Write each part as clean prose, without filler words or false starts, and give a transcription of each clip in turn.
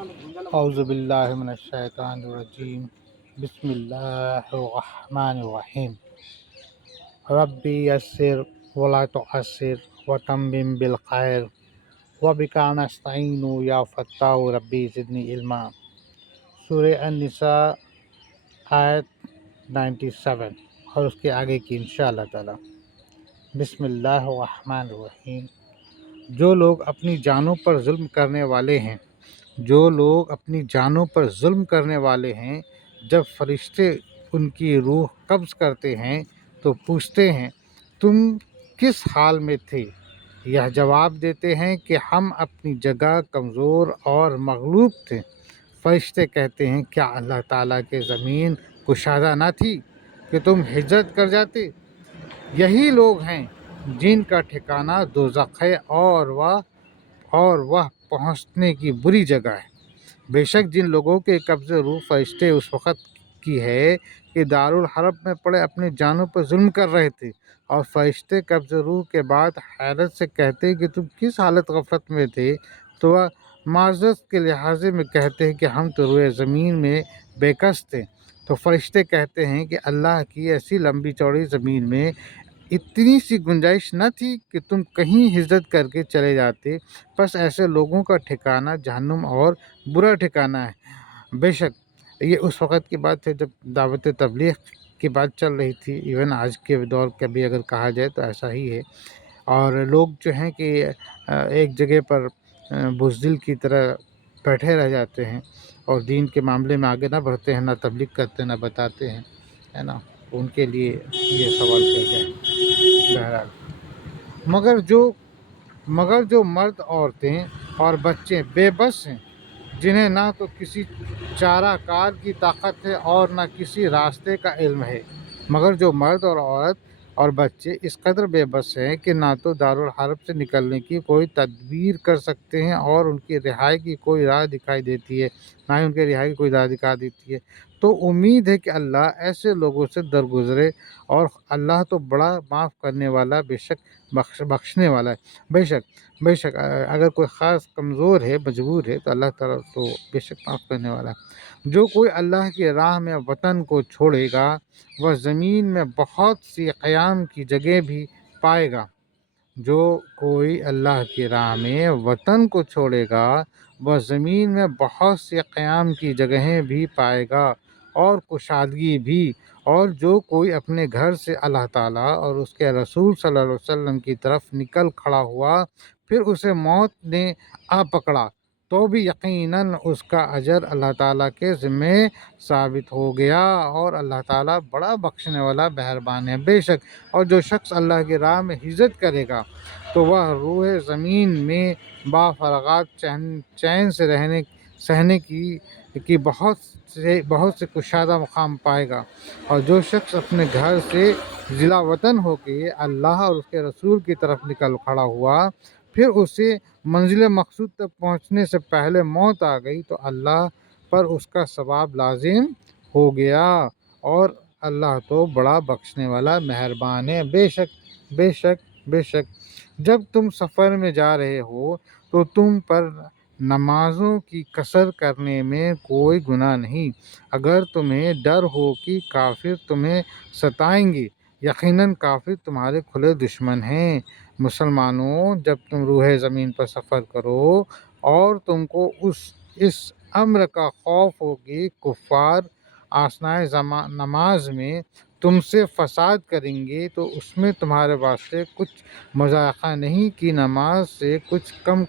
اعوذ باللہ من الشیطان الرجیم بسم اللہ الرحمن الرحیم ربی یسر ولا تعسر وتمم بالخیر وبک نستعین یا فتاح ربی زدنی علما۔ سورہ النساء آیت 97 اور اس کے آگے کی انشاءاللہ تعالی۔ بسم اللہ الرحمن الرحیم۔ جو لوگ اپنی جانوں پر ظلم کرنے والے ہیں، جب فرشتے ان کی روح قبض کرتے ہیں تو پوچھتے ہیں تم کس حال میں تھے؟ یہ جواب دیتے ہیں کہ ہم اپنی جگہ کمزور اور مغلوب تھے۔ فرشتے کہتے ہیں کیا اللہ تعالیٰ کے زمین کشادہ نہ تھی کہ تم ہجرت کر جاتے؟ یہی لوگ ہیں جن کا ٹھکانہ دوزخ ہے اور وہ پہنچنے کی بری جگہ ہے۔ بے شک جن لوگوں کے قبض روح فرشتے اس وقت کی ہے کہ دارالحرب میں پڑے اپنی جانوں پر ظلم کر رہے تھے، اور فرشتے قبض روح کے بعد حیرت سے کہتے کہ تم کس حالت غفلت میں تھے، تو وہ معذرت کے لحاظ میں کہتے ہیں کہ ہم تو روئے زمین میں بے کس تھے۔ تو فرشتے کہتے ہیں کہ اللہ کی ایسی لمبی چوڑی زمین میں اتنی سی گنجائش نہ تھی کہ تم کہیں ہجرت کر کے چلے جاتے، بس ایسے لوگوں کا ٹھکانہ جہنم اور برا ٹھکانہ ہے۔ بے شک یہ اس وقت کی بات ہے جب دعوت تبلیغ کی بات چل رہی تھی، ایون آج کے دور کا بھی اگر کہا جائے تو ایسا ہی ہے، اور لوگ جو ہیں کہ ایک جگہ پر بزدل کی طرح بیٹھے رہ جاتے ہیں اور دین کے معاملے میں آگے نہ بڑھتے ہیں، نہ تبلیغ کرتے نہ بتاتے ہیں، ہے نا۔ ان کے لیے یہ سوال کیا جائے۔ بہرحال مگر جو مرد، عورتیں اور بچے بے بس ہیں، جنہیں نہ تو کسی چارہ کار کی طاقت ہے اور نہ کسی راستے کا علم ہے، مگر جو مرد اور عورت اور بچے اس قدر بے بس ہیں کہ نہ تو دارالحرب سے نکلنے کی کوئی تدبیر کر سکتے ہیں اور ان کی رہائی کی کوئی راہ دکھائی دیتی ہے، نہ ہی ان کی رہائی کی کوئی راہ دکھا دیتی ہے، تو امید ہے کہ اللہ ایسے لوگوں سے درگزرے، اور اللہ تو بڑا معاف کرنے والا، بے شک بخشنے والا ہے۔ بے شک اگر کوئی خاص کمزور ہے، مجبور ہے، تو اللہ تعالیٰ تو بے شک معاف کرنے والا ہے۔ جو کوئی اللہ کی راہ میں وطن کو چھوڑے گا وہ زمین میں بہت سی قیام کی جگہ بھی پائے گا۔ جو کوئی اللہ کی راہ میں وطن کو چھوڑے گا وہ زمین میں بہت سی قیام کی جگہیں بھی پائے گا اور کشادگی بھی۔ اور جو کوئی اپنے گھر سے اللہ تعالیٰ اور اس کے رسول صلی اللہ علیہ وسلم کی طرف نکل کھڑا ہوا، پھر اسے موت نے آ پکڑا، تو بھی یقیناً اس کا اجر اللہ تعالیٰ کے ذمے ثابت ہو گیا، اور اللہ تعالیٰ بڑا بخشنے والا مہربان ہے۔ بے شک اور جو شخص اللہ کی راہ میں ہجرت کرے گا تو وہ روح زمین میں بافراغت چین سے سہنے کی بہت سے کشادہ مقام پائے گا۔ اور جو شخص اپنے گھر سے ضلع وطن ہو کے اللہ اور اس کے رسول کی طرف نکل کھڑا ہوا، پھر اسے منزل مقصود تک پہنچنے سے پہلے موت آ گئی، تو اللہ پر اس کا ثواب لازم ہو گیا، اور اللہ تو بڑا بخشنے والا مہربان ہے۔ بے شک جب تم سفر میں جا رہے ہو تو تم پر نمازوں کی قصر کرنے میں کوئی گناہ نہیں، اگر تمہیں ڈر ہو کہ کافر تمہیں ستائیں گے، یقیناً کافر تمہارے کھلے دشمن ہیں۔ مسلمانوں، جب تم روح زمین پر سفر کرو اور تم کو اس امر کا خوف ہو کہ کفار اثناء نماز میں تم سے فساد کریں گے، تو اس میں تمہارے واسطے کچھ مضائقہ نہیں کہ نماز میں کچھ کم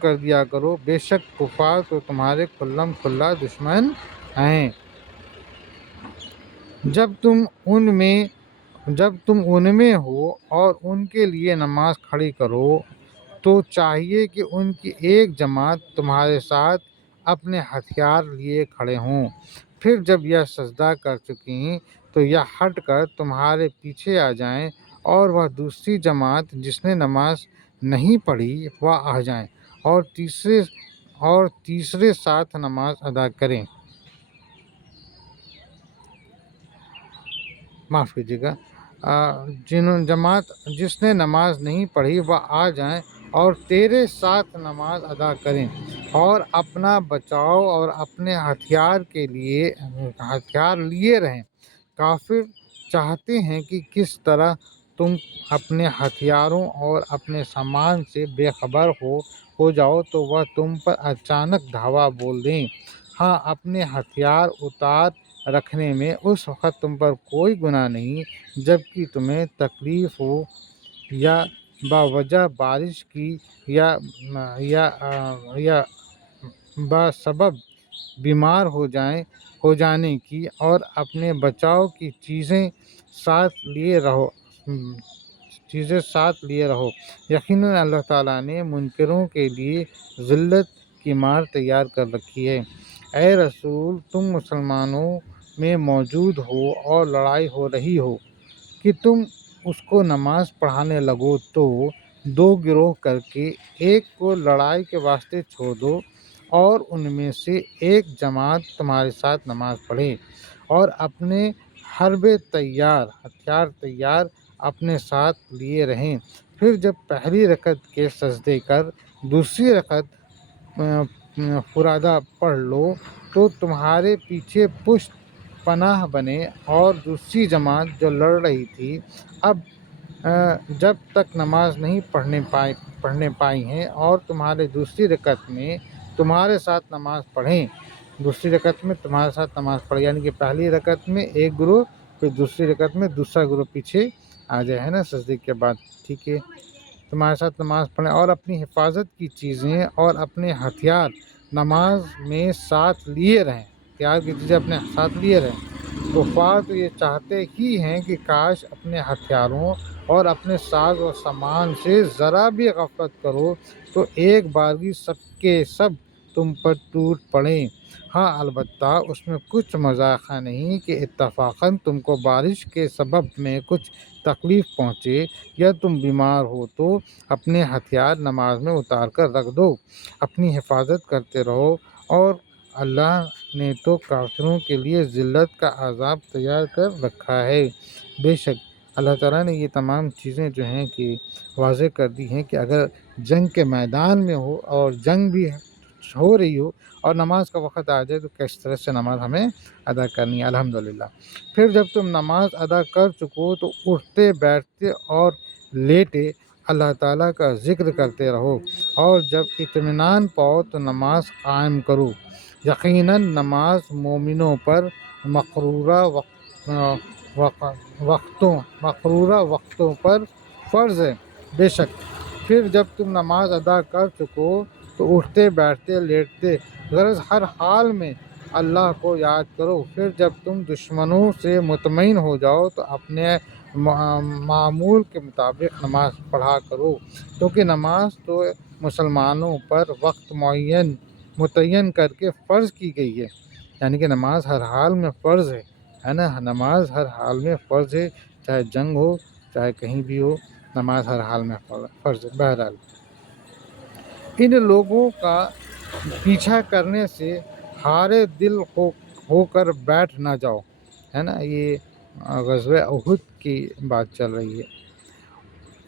کر دیا کرو، بے شک کفار تو تمہارے کھلم کھلا دشمن ہیں۔ جب تم ان میں ہو اور ان کے لیے نماز کھڑی کرو تو چاہیے کہ ان کی ایک جماعت تمہارے ساتھ اپنے ہتھیار لیے کھڑے ہوں، پھر جب یہ سجدہ کر چکیں تو یہ ہٹ کر تمہارے پیچھے آ جائیں، اور وہ دوسری جماعت جس نے نماز نہیں پڑھی وہ آ جائیں، اور تیسرے ساتھ نماز ادا کریں۔ جماعت جس نے نماز نہیں پڑھی وہ آ جائیں، اور تیرے ساتھ نماز ادا کریں اور اپنا بچاؤ اور اپنے ہتھیار لیے رہیں۔ کافر چاہتے ہیں کہ کس طرح تم اپنے ہتھیاروں اور اپنے سامان سے بے خبر ہو جاؤ تو وہ تم پر اچانک دھاوا بول دیں۔ ہاں، اپنے ہتھیار اتار رکھنے میں اس وقت تم پر کوئی گناہ نہیں جبکہ تمہیں تکلیف ہو یا باوجہ بارش کی یا بسبب بیمار ہو جانے کی، اور اپنے بچاؤ کی چیزیں ساتھ لیے رہو۔ یقیناً اللہ تعالیٰ نے منکروں کے لیے ذلت کی مار تیار کر رکھی ہے۔ اے رسول، تم مسلمانوں میں موجود ہو اور لڑائی ہو رہی ہو کہ تم اس کو نماز پڑھانے لگو تو دو گروہ کر کے ایک کو لڑائی کے واسطے چھوڑ دو اور ان میں سے ایک جماعت تمہارے ساتھ نماز پڑھے اور اپنے ہتھیار تیار اپنے ساتھ لیے رہیں۔ پھر جب پہلی رکعت کے سجدے کر دوسری رکعت فرادہ پڑھ لو تو تمہارے پیچھے پشت پناہ بنے، اور دوسری جماعت جو لڑ رہی تھی اب جب تک نماز نہیں پڑھنے پائی ہیں اور تمہارے دوسری رکعت میں تمہارے ساتھ نماز پڑھیں۔ دوسری رکعت میں تمہارے ساتھ نماز پڑھیں، یعنی کہ پہلی رکعت میں ایک گروہ، پھر دوسری رکعت میں دوسرا گروہ پیچھے آ جائے، ہے نا، سجدے کے بعد، ٹھیک ہے، تمہارے ساتھ نماز پڑھیں اور اپنی حفاظت کی چیزیں اور اپنے ہتھیار نماز میں ساتھ لیے رہیں۔ ہتھیار کی چیزیں اپنے ساتھ لیے رہیں۔ کفار تو یہ چاہتے ہی ہیں کہ کاش اپنے ہتھیاروں اور اپنے ساز و سامان سے ذرا بھی غفلت کرو تو ایک بارگی سب کے سب تم پر ٹوٹ پڑیں۔ ہاں، البتہ اس میں کچھ مذاق نہیں کہ اتفاقاً تم کو بارش کے سبب میں کچھ تکلیف پہنچے یا تم بیمار ہو تو اپنے ہتھیار نماز میں اتار کر رکھ دو، اپنی حفاظت کرتے رہو، اور اللہ نے تو کافروں کے لیے ذلت کا عذاب تیار کر رکھا ہے۔ بے شک اللہ تعالیٰ نے یہ تمام چیزیں جو ہیں کہ واضح کر دی ہیں کہ اگر جنگ کے میدان میں ہو اور جنگ بھی ہو رہی ہو اور نماز کا وقت آ جائے تو کس طرح سے نماز ہمیں ادا کرنی ہے، الحمدللہ۔ پھر جب تم نماز ادا کر چکو تو اٹھتے بیٹھتے اور لیٹے اللہ تعالیٰ کا ذکر کرتے رہو، اور جب اطمینان پاؤ تو نماز قائم کرو۔ یقیناً نماز مومنوں پر مقررہ وقتوں پر فرض ہے۔ بے شک پھر جب تم نماز ادا کر چکو تو اٹھتے بیٹھتے لیٹتے غرض ہر حال میں اللہ کو یاد کرو۔ پھر جب تم دشمنوں سے مطمئن ہو جاؤ تو اپنے معمول کے مطابق نماز پڑھا کرو، کیونکہ نماز تو مسلمانوں پر وقت متعین کر کے فرض کی گئی ہے، یعنی کہ نماز ہر حال میں فرض ہے نا، نماز ہر حال میں فرض ہے، چاہے جنگ ہو چاہے کہیں بھی ہو، نماز ہر حال میں فرض ہے۔ بہرحال ان لوگوں کا پیچھا کرنے سے ہارے دل ہو کر بیٹھ نہ جاؤ، ہے نا، یہ غزوہ احد کی بات چل رہی ہے۔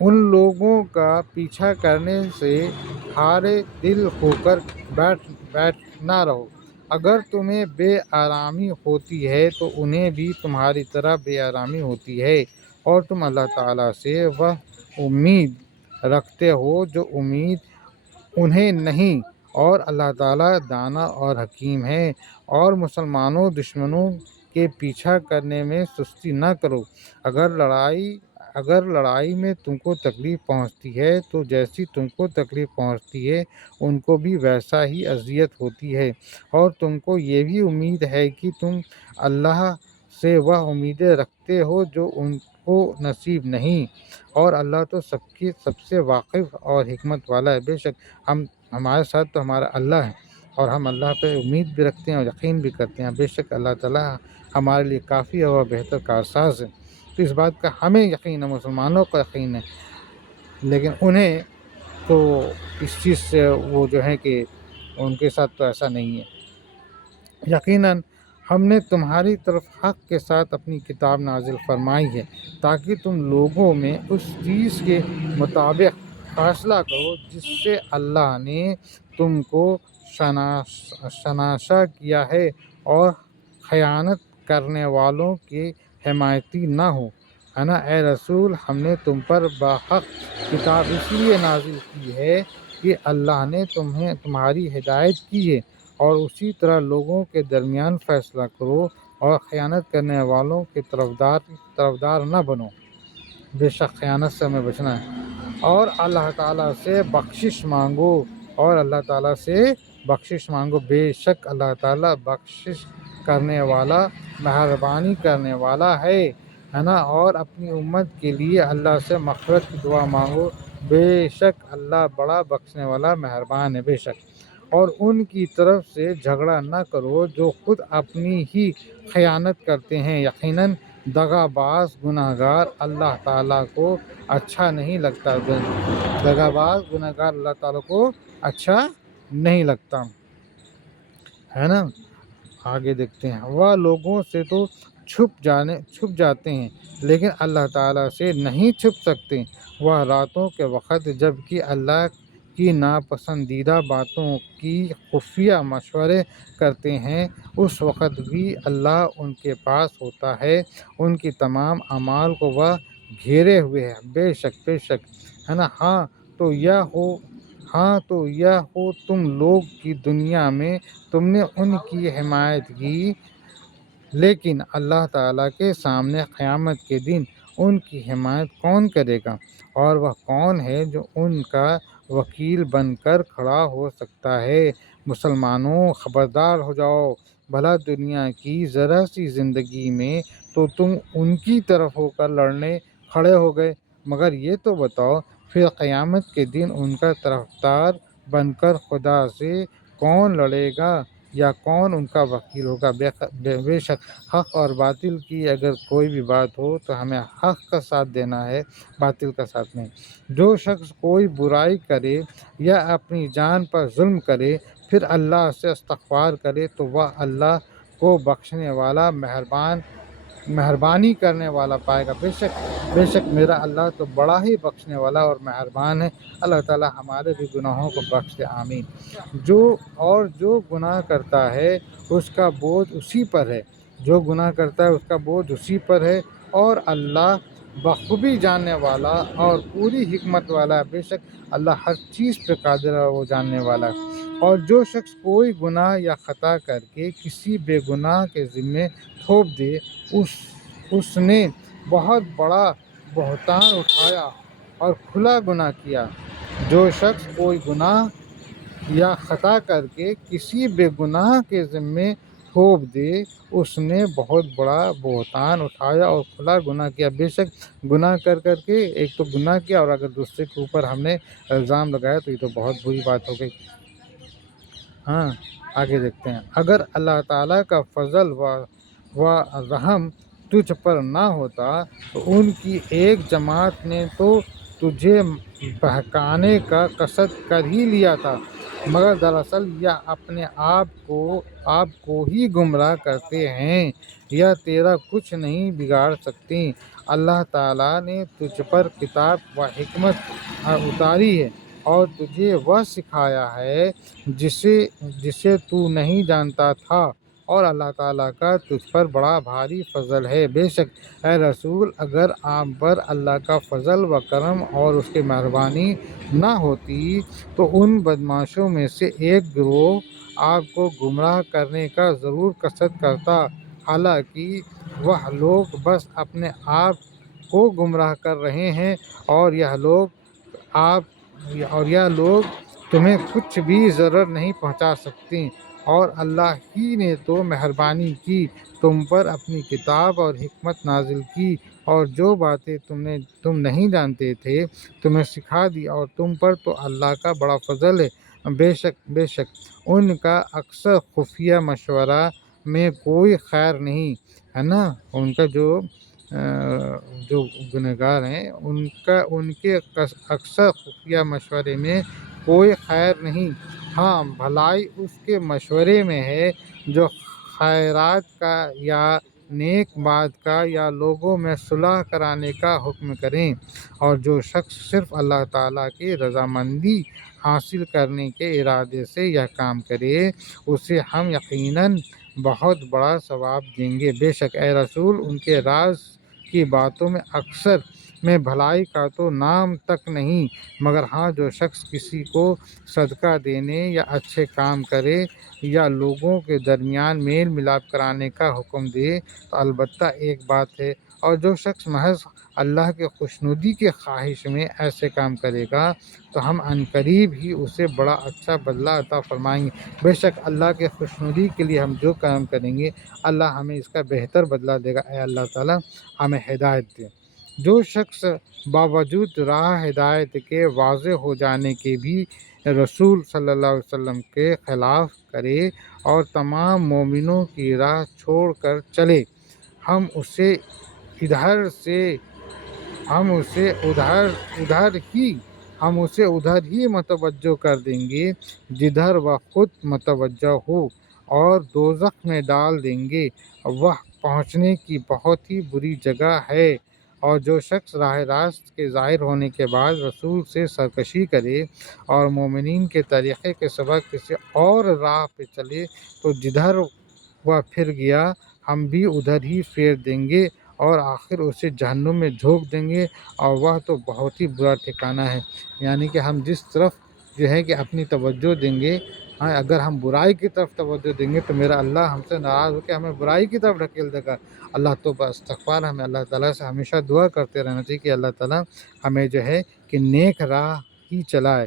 ان لوگوں کا پیچھا کرنے سے ہارے دل ہو کر بیٹھ نہ رہو۔ اگر تمہیں بے آرامی ہوتی ہے تو انہیں بھی تمہاری طرح بے آرامی ہوتی ہے، اور تم اللہ تعالیٰ سے وہ امید رکھتے ہو جو امید انہیں نہیں، اور اللہ تعالیٰ دانا اور حکیم ہے۔ اور مسلمانوں، دشمنوں کے پیچھا کرنے میں سستی نہ کرو۔ اگر لڑائی میں تم کو تکلیف پہنچتی ہے تو جیسی تم کو تکلیف پہنچتی ہے ان کو بھی ویسا ہی اذیت ہوتی ہے، اور تم کو یہ بھی امید ہے کہ تم اللہ سے وہ امیدیں رکھتے ہو جو ان کو نصیب نہیں، اور اللہ تو سب سے واقف اور حکمت والا ہے۔ بے شک ہمارے ساتھ تو ہمارا اللہ ہے، اور ہم اللہ پہ امید بھی رکھتے ہیں اور یقین بھی کرتے ہیں۔ بے شک اللہ تعالیٰ ہمارے لیے کافی اور بہتر کارساز ہے، تو اس بات کا ہمیں یقین ہے، مسلمانوں کو یقین ہے، لیکن انہیں تو اس چیز سے وہ جو ہے کہ ان کے ساتھ تو ایسا نہیں ہے۔ یقیناً ہم نے تمہاری طرف حق کے ساتھ اپنی کتاب نازل فرمائی ہے تاکہ تم لوگوں میں اس چیز کے مطابق فیصلہ کرو جس سے اللہ نے تم کو شناسا کیا ہے، اور خیانت کرنے والوں کی حمایتی نہ ہو، ہے نا۔ اے رسول، ہم نے تم پر بحق کتاب اس لیے نازل کی ہے کہ اللہ نے تمہاری ہدایت کی ہے، اور اسی طرح لوگوں کے درمیان فیصلہ کرو، اور خیانت کرنے والوں کے طرفدار نہ بنو۔ بے شک خیانت سے ہمیں بچنا ہے، اور اللہ تعالیٰ سے بخشش مانگو، اور اللہ تعالیٰ سے بخشش مانگو۔ بے شک اللہ تعالیٰ بخشش کرنے والا، مہربانی کرنے والا ہے نا۔ اور اپنی امت کے لیے اللہ سے مغفرت کی دعا مانگو، بے شک اللہ بڑا بخشنے والا مہربان ہے۔ بے شک، اور ان کی طرف سے جھگڑا نہ کرو جو خود اپنی ہی خیانت کرتے ہیں، یقیناً دغا باز گناہ گار اللہ تعالیٰ کو اچھا نہیں لگتا۔ دغا باز گناہ گار اللہ تعالیٰ کو اچھا نہیں لگتا، ہے نا۔ آگے دیکھتے ہیں، وہ لوگوں سے تو چھپ جاتے ہیں لیکن اللہ تعالیٰ سے نہیں چھپ سکتے۔ وہ راتوں کے وقت جب کہ اللہ کی ناپسندیدہ باتوں کی خفیہ مشورے کرتے ہیں، اس وقت بھی اللہ ان کے پاس ہوتا ہے، ان کی تمام اعمال کو وہ گھیرے ہوئے ہے۔ بے شک، ہے نا۔ ہاں تو یہ ہو تم لوگ کی دنیا میں تم نے ان کی حمایت کی، لیکن اللہ تعالیٰ کے سامنے قیامت کے دن ان کی حمایت کون کرے گا، اور وہ کون ہے جو ان کا وکیل بن کر کھڑا ہو سکتا ہے۔ مسلمانوں، خبردار ہو جاؤ، بھلا دنیا کی ذرا سی زندگی میں تو تم ان کی طرف ہو کر لڑنے کھڑے ہو گئے، مگر یہ تو بتاؤ پھر قیامت کے دن ان کا طرفدار بن کر خدا سے کون لڑے گا، یا کون ان کا وکیل ہوگا۔ بے شک حق اور باطل کی اگر کوئی بھی بات ہو تو ہمیں حق کا ساتھ دینا ہے، باطل کا ساتھ نہیں۔ جو شخص کوئی برائی کرے یا اپنی جان پر ظلم کرے پھر اللہ سے استغفار کرے تو وہ اللہ کو بخشنے والا، مہربانی کرنے والا پائے گا۔ بے شک میرا اللہ تو بڑا ہی بخشنے والا اور مہربان ہے۔ اللہ تعالیٰ ہمارے بھی گناہوں کو بخش دے، آمین۔ جو گناہ کرتا ہے اس کا بوجھ اسی پر ہے، جو گناہ کرتا ہے اس کا بوجھ اسی پر ہے، اور اللہ بخوبی جاننے والا اور پوری حکمت والا ہے۔ بے شک اللہ ہر چیز پہ قادر ہے، وہ جاننے والا ہے۔ اور جو شخص کوئی گناہ یا خطا کر کے کسی بے گناہ کے ذمے تھوپ دے، اس نے بہت بڑا بہتان اٹھایا اور کھلا گناہ کیا۔ جو شخص کوئی گناہ یا خطا کر کے کسی بے گناہ کے ذمے تھوپ دے، اس نے بہت بڑا بہتان اٹھایا اور کھلا گناہ کیا۔ بے شک گناہ کر کے ایک تو گناہ کیا، اور اگر دوسرے کے اوپر ہم نے الزام لگایا تو یہ تو بہت بری بات ہو گئی۔ ہاں، آگے دیکھتے ہیں، اگر اللہ تعالیٰ کا فضل و رحم تجھ پر نہ ہوتا تو ان کی ایک جماعت نے تو تجھے بہکانے کا قصد کر ہی لیا تھا، مگر دراصل یہ اپنے آپ کو ہی گمراہ کرتے ہیں، یا تیرا کچھ نہیں بگاڑ سکتے۔ اللہ تعالیٰ نے تجھ پر کتاب و حکمت اتاری ہے اور تجھے وہ سکھایا ہے جسے تو نہیں جانتا تھا، اور اللہ تعالیٰ کا تجھ پر بڑا بھاری فضل ہے۔ بے شک اے رسول، اگر آپ پر اللہ کا فضل و کرم اور اس کی مہربانی نہ ہوتی تو ان بدماشوں میں سے ایک گروہ آپ کو گمراہ کرنے کا ضرور قصد کرتا، حالانکہ وہ لوگ بس اپنے آپ کو گمراہ کر رہے ہیں، اور یہ لوگ تمہیں کچھ بھی ضرر نہیں پہنچا سکتے، اور اللہ ہی نے تو مہربانی کی، تم پر اپنی کتاب اور حکمت نازل کی، اور جو باتیں تم نہیں جانتے تھے تمہیں سکھا دی، اور تم پر تو اللہ کا بڑا فضل ہے۔ بے شک ان کا اکثر خفیہ مشورہ میں کوئی خیر نہیں، ہے نا۔ ان کا جو گنہگار ہیں ان کے اکثر خفیہ مشورے میں کوئی خیر نہیں، ہاں بھلائی اس کے مشورے میں ہے جو خیرات کا یا نیک بات کا یا لوگوں میں صلح کرانے کا حکم کریں، اور جو شخص صرف اللہ تعالیٰ کی رضامندی حاصل کرنے کے ارادے سے یہ کام کرے اسے ہم یقیناً بہت بڑا ثواب دیں گے۔ بے شک اے رسول ان کے راز کی باتوں میں اکثر میں بھلائی کا تو نام تک نہیں، مگر ہاں جو شخص کسی کو صدقہ دینے یا اچھے کام کرے یا لوگوں کے درمیان میل ملاپ کرانے کا حکم دے تو البتہ ایک بات ہے، اور جو شخص محض اللہ کے خوشنودی کے خواہش میں ایسے کام کرے گا تو ہم عنقریب ہی اسے بڑا اچھا بدلہ عطا فرمائیں گے۔ بے شک اللہ کے خوشنودی کے لیے ہم جو کام کریں گے اللہ ہمیں اس کا بہتر بدلہ دے گا۔ اے اللہ تعالیٰ ہمیں ہدایت دے۔ جو شخص باوجود راہ ہدایت کے واضح ہو جانے کے بھی رسول صلی اللہ علیہ وسلم کے خلاف کرے اور تمام مومنوں کی راہ چھوڑ کر چلے، ہم اسے ادھر ہی متوجہ کر دیں گے جدھر وہ خود متوجہ ہو، اور دوزخ میں ڈال دیں گے، وہ پہنچنے کی بہت ہی بری جگہ ہے۔ اور جو شخص راہ راست کے ظاہر ہونے کے بعد رسول سے سرکشی کرے اور مومنین کے طریقے کے سبب کسی اور راہ پہ چلے تو جدھر وہ پھر گیا ہم بھی ادھر ہی پھیر دیں گے اور آخر اسے جہنم میں جھونک دیں گے، اور وہ تو بہت ہی برا ٹھکانہ ہے۔ یعنی کہ ہم جس طرف جو ہے کہ اپنی توجہ دیں گے، اگر ہم برائی کی طرف توجہ دیں گے تو میرا اللہ ہم سے ناراض ہو کے ہمیں برائی کی طرف ڈھکیل دے گا۔ اللہ تو استغفار، ہمیں اللہ تعالیٰ سے ہمیشہ دعا کرتے رہنا چاہیے کہ اللہ تعالیٰ ہمیں جو ہے کہ نیک راہ ہی چلائے،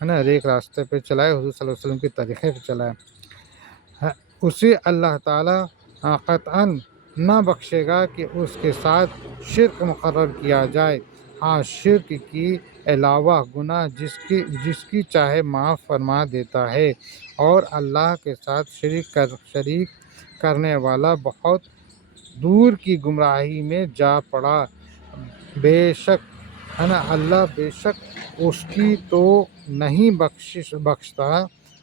ہے نا، نیک راستے پہ چلائے، حضور صلی اللہ علیہ وسلم کے طریقے پہ چلائے۔ اسے اللہ تعالیٰ قطعاً نہ بخشے گا کہ اس کے ساتھ شرک مقرر کیا جائے۔ ہاں شرک کی علاوہ گناہ جس کی چاہے معاف فرما دیتا ہے، اور اللہ کے ساتھ شریک کرنے والا بہت دور کی گمراہی میں جا پڑا۔ بے شک ہے نا اللہ بے شک اس کی تو نہیں بخشتا،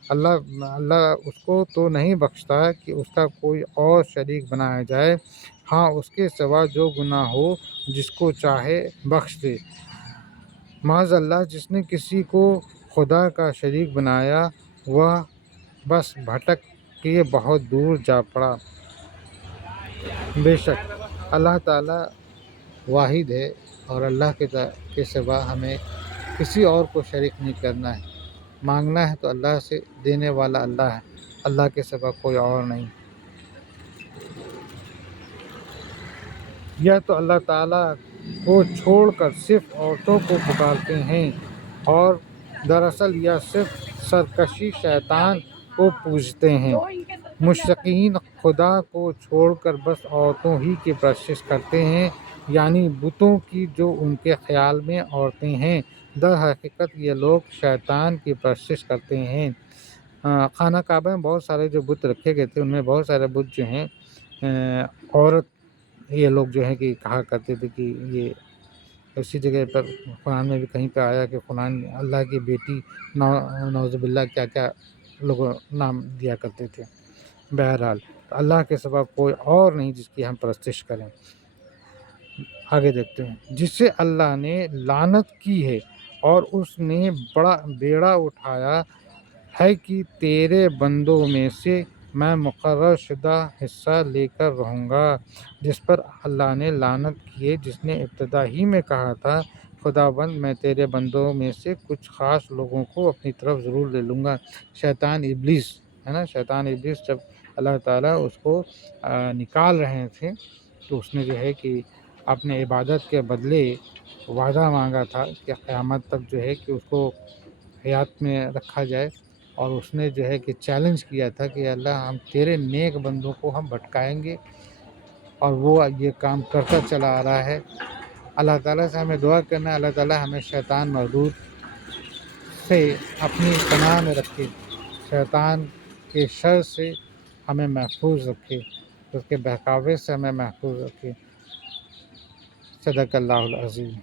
اللہ اس کو تو نہیں بخشتا کہ اس کا کوئی اور شریک بنایا جائے، ہاں اس کے سوا جو گناہ ہو جس کو چاہے بخش دے۔ معاذ اللہ جس نے کسی کو خدا کا شریک بنایا وہ بس بھٹک کے بہت دور جا پڑا۔ بے شک اللہ تعالیٰ واحد ہے، اور اللہ کے سوا ہمیں کسی اور کو شریک نہیں کرنا ہے۔ مانگنا ہے تو اللہ سے، دینے والا اللہ ہے، اللہ کے سوا کوئی اور نہیں۔ یہ تو اللہ تعالیٰ کو چھوڑ کر صرف عورتوں کو پکارتے ہیں، اور دراصل یہ صرف سرکشی شیطان کو پوجتے ہیں۔ مشرکین خدا کو چھوڑ کر بس عورتوں ہی کی پرستش کرتے ہیں، یعنی بتوں کی جو ان کے خیال میں عورتیں ہیں۔ در حقیقت یہ لوگ شیطان کی پرستش کرتے ہیں۔ خانہ کعبہ میں بہت سارے جو بت رکھے گئے تھے ان میں بہت سارے بت جو ہیں عورت، یہ لوگ جو ہے کہ کہا کرتے تھے کہ یہ اسی جگہ پر قرآن میں بھی کہیں پہ آیا کہ قرآن اللہ کی بیٹی نعوذ باللہ کیا کیا لوگ نام دیا کرتے تھے۔ بہرحال اللہ کے سوا کوئی اور نہیں جس کی ہم پرستش کریں۔ آگے دیکھتے ہیں۔ جسے اللہ نے لعنت کی ہے اور اس نے بڑا بیڑا اٹھایا ہے کہ تیرے بندوں میں سے میں مقرر شدہ حصہ لے کر رہوں گا، جس پر اللہ نے لعنت کی ہے، جس نے ابتدا ہی میں کہا تھا خداوند میں تیرے بندوں میں سے کچھ خاص لوگوں کو اپنی طرف ضرور لے لوں گا۔ شیطان ابلیس ہے نا، شیطان ابلیس جب اللہ تعالیٰ اس کو نکال رہے تھے تو اس نے جو ہے کہ اپنے عبادت کے بدلے وعدہ مانگا تھا کہ قیامت تک جو ہے کہ اس کو حیات میں رکھا جائے، اور اس نے جو ہے کہ چیلنج کیا تھا کہ اللہ ہم تیرے نیک بندوں کو ہم بھٹکائیں گے، اور وہ یہ کام کرتا چلا آ رہا ہے۔ اللہ تعالیٰ سے ہمیں دعا کرنا ہے اللہ تعالیٰ ہمیں شیطان مردود سے اپنی پناہ میں رکھے، شیطان کے شر سے ہمیں محفوظ رکھے، اس کے بہکاوے سے ہمیں محفوظ رکھے۔ صدق اللہ العظیم۔